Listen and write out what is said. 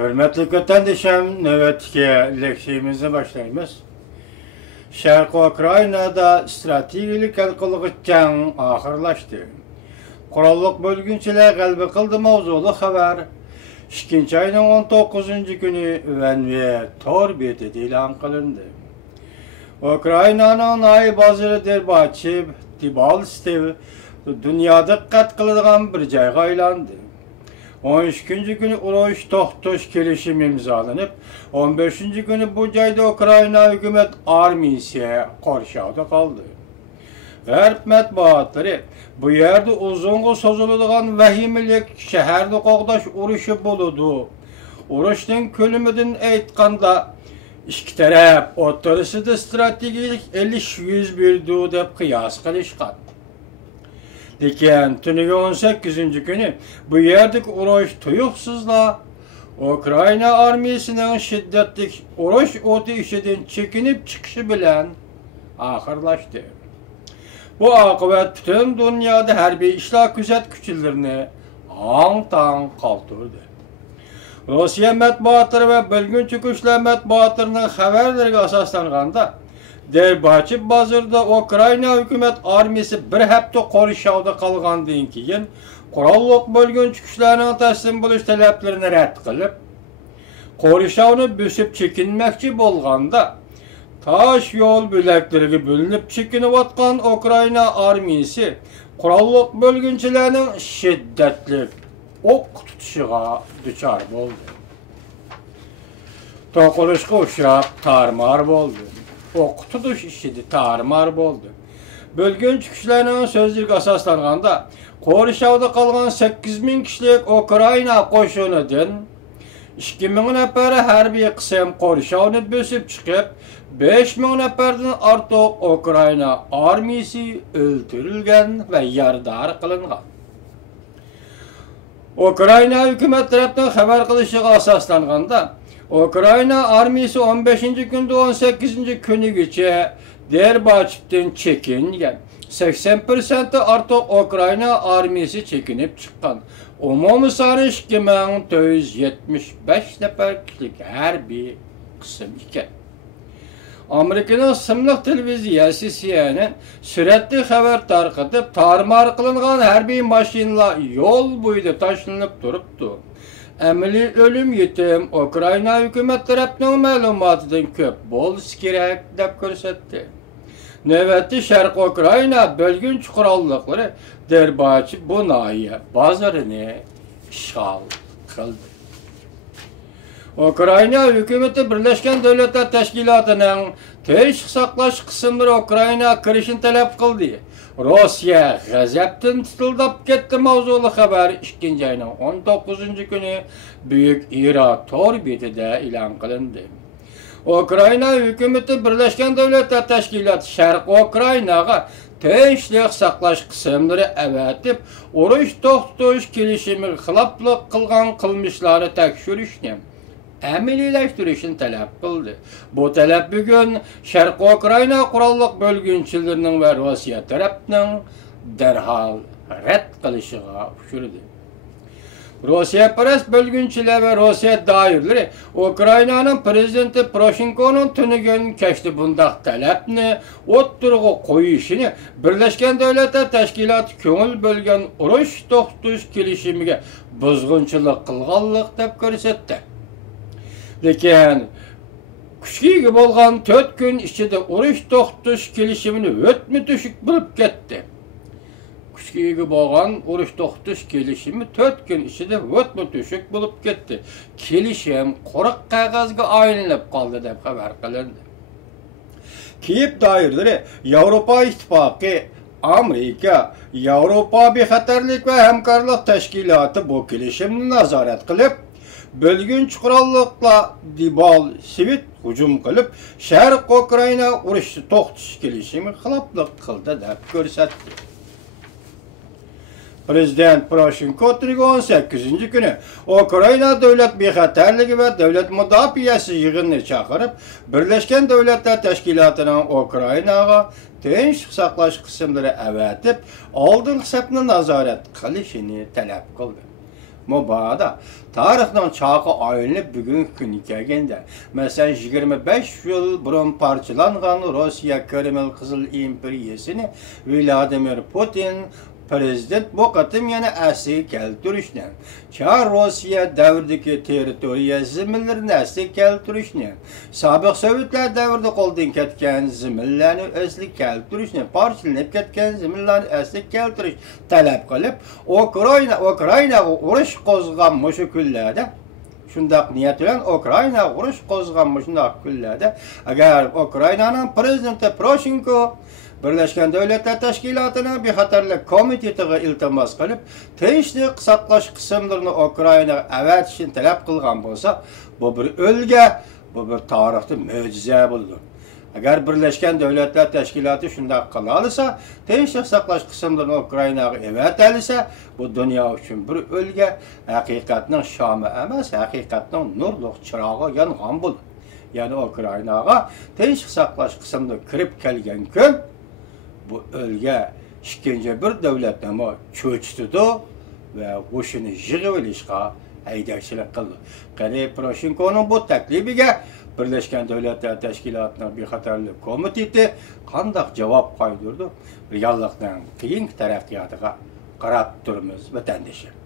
Hürmetli vatandaşım, nöbetki leksiyimizi başlayımız. Şarkı Ukrayna'da stratejik elqılığı can ahırlaştı. Kurallık bölgünçiler qalbi qıldı mavzulu xabar. 2. ayının 19. günü ve tor beti ilan qılındı. Ukrayna'nın ay bazırı Derbachev, Debalstev, dünyada qat qılınğan bir jayga aylandı. 13. günü uruş toxtuş kelişim imzalanıp, 15. günü bu jayda Ukrayna hükümet armiyası qorşağıda kaldı. Gərb mətbuatları bu yerde uzunғы sozulduğan vahimilik şəhərdə qoğdaş uruşu buludu. Uruşdun kölümüdün aytqanda iki tərəf oturusida strategik 50-100 bildu deb qiyas qilishqan. Lekin tuniga 18. günü bu yerdeki uruş tuyuqsuzla Ukrayna armiyasının şiddetlik uruş otu işidin çekinip çıkışı bilen ahırlaştı. Bu akıbet bütün dünyada hərbi işlah küzet küçülerini ağ-tağ qaltırdı. Rusiya mətbuatları ve bölgün çıkışlar mətbuatlarının xəbərlərə asaslanğanda Derbachev bazırda Ukrayna hükümet armiyası bir hafta qorşağıda qalğandan keyin quralliq bölgün çıkışlarının təslim buluş tələblərini rədd qılıb, qorşağını büsüb çekinməkçi bolğanda taş yol böləkləri bölünüb çekinib atqan Ukrayna armiyası quralliq bölgünçilərinin şiddətli ok tutuşuğa düçar oldu. Toquluşqa uşaq tarmar oldu. Ok tutuş işidi tarmar oldu. Bölgün çıkışlarının sözlük asaslanğanda qorşağıda qalğan 8000 kişilik Ukrayna qoşunudan 2000 nəfəri hərbi qism qorşağını bösüb çıxıb 5000 nəfərdən artıq Ukrayna armiyası öldürülgən və yardar qılınğan. Ukrayna hükümet tərəfindən xəbər qilishigə asaslanğanda Ukrayna armiyası 15. gündə 18. günügəcə Derbachevdən çekingan. 80% artıq Ukrayna armiyası çekinib çıxqan. Umumi sani 2475 nəfər kişilik hərbi qism ikən. Amerikanın sımlıq televiziyası CNN süratli xəbər tarqıtıb tarmar qılınğan hərbi maşinlar yol boyda taşınıb durubdu. Əmli ölüm yetim Ukrayna hükümet tərəfindən məlumatıdan köp bolsa kerak deb görsətdi. Növbəti Şərq Ukrayna bölgün qurallıqları Derbachev bu nahiyə bazarını işğal qıldı. Ukrayna hükümeti Birleşken Devletler Teşkilatı'nın teşvik saqlaş kısımları Ukrayna kirişini talep kıldı. Rusya gazaptan tutuldap ketdi mavzulu xabar 2. ayının 19. günü Büyük İra tor betida ilan qilindi. Ukrayna hükümeti Birleşken Devletler Teşkilatı Şərq Ukraynaga teşvik saqlaş kısımları əvətib uruş toxtuş kelişimi xilaflıq qılğan qılmışları təkşürüşni əmeliləşdirişini tələb qıldı. Bu tələb bugün Şərq Ukrayna quralliq bölgünçilərinin və Rusiya tərəfinin dərhal rədd qilishigə uçurdu. Rusiyaperest bölgünçilər və Rusiya dairləri Ukraynanın prezidenti Poroshenko'nun tünügün keçdi bundaq tələbni o'ttirg'i qo'yishini Birleşken Devletler Teşkilatı köngül bölgən uruş toxtuş kelişimiga buzg'unchilik qilganlik deb ko'rsatdi. Lekin kuchli bo'lgan 4 gün ichida urush to'xtush kelishimini o'tmi tüşük bo'lib ketdi. Kuchli bo'lgan urush to'xtush kelishimi 4 gün ichida o'tmi tüşük bo'lib ketdi. Kelishim quruq qog'ozga aylanib qoldi deb xabar qilindi. Kiev doiralari Yevropa İttifaqı, Amerika, Yevropa bexatarlik va hamkorlik tashkiloti bu kelishimni nazorat qilib bölgün quralliqla Debal Svit hücum qilib Şərq Ukrayna urushi to'xtatish kelishimi xiloflik qildi deb ko'rsatdi. Prezident Poroshenko 18. günü Ukrayna Devlet Bexatarligi ve Devlet Müdafiası yığınını çağırıp Birleşken Devletler Teşkilatı'nın Ukrayna'ga teşvik saqlaş kısımları əvətib aldın hesabını nazaret qilishini talab qildi. Mubada tarixning chaqi aylanib bugungi kunga kelganda, masalan 25 yil burun parchalangan Rossiya Kreml Qizil imperiyasini Vladimir Putin prezident bu qatim yana asliga keltirishni, Çar Rossiya davridagi territoriya ziminlarini asliga keltirishni, sobiq Sovetlar davrida qo'ldan ketgan ziminlarni asliga keltirishni, parchalanib ketgan ziminlarni asliga keltirish talab qilib, Ukrainaga urush qo'zg'agan mushu kunlarda shundaq niyat bilan Ukraina urush qo'zg'agan shundaq kunlarda agar Ukrainaning prezidenti Poroshenko Birleşken Devletler Teşkilatı'na bir xatarlik komitetiga iltimos qilib, tinchlik saqlash qismlarini Ukrainaga avatishni talab qilgan bo'lsa, bu bir o'lga, bu bir tarixda mo'jiza bo'ldi. Agar Birleşken Devletler Teşkilatı shunday qila olsa, tinchlik saqlash qismlarini Ukrainaga avatsa, bu dunyo uchun bir o'lga, haqiqatning shomi emas, haqiqatning nurli chirog'i yongan bo'ldi. Ya'ni Ukrainaga tinchlik saqlash qismlari kirib kelgan kun bu o'lga ikkinchi bir davlatni cho'chitdi va o'shini yig'ib olishga haydakchilik qildi. Qani Poroshenkoning bu taklifiga Birleşken Devletler Teşkilatı'nın bexatarlik komiteti qanday javob qaydirdi? Reallikning qiyin taraqqiyotiga qarab turibmiz vatandoshlar.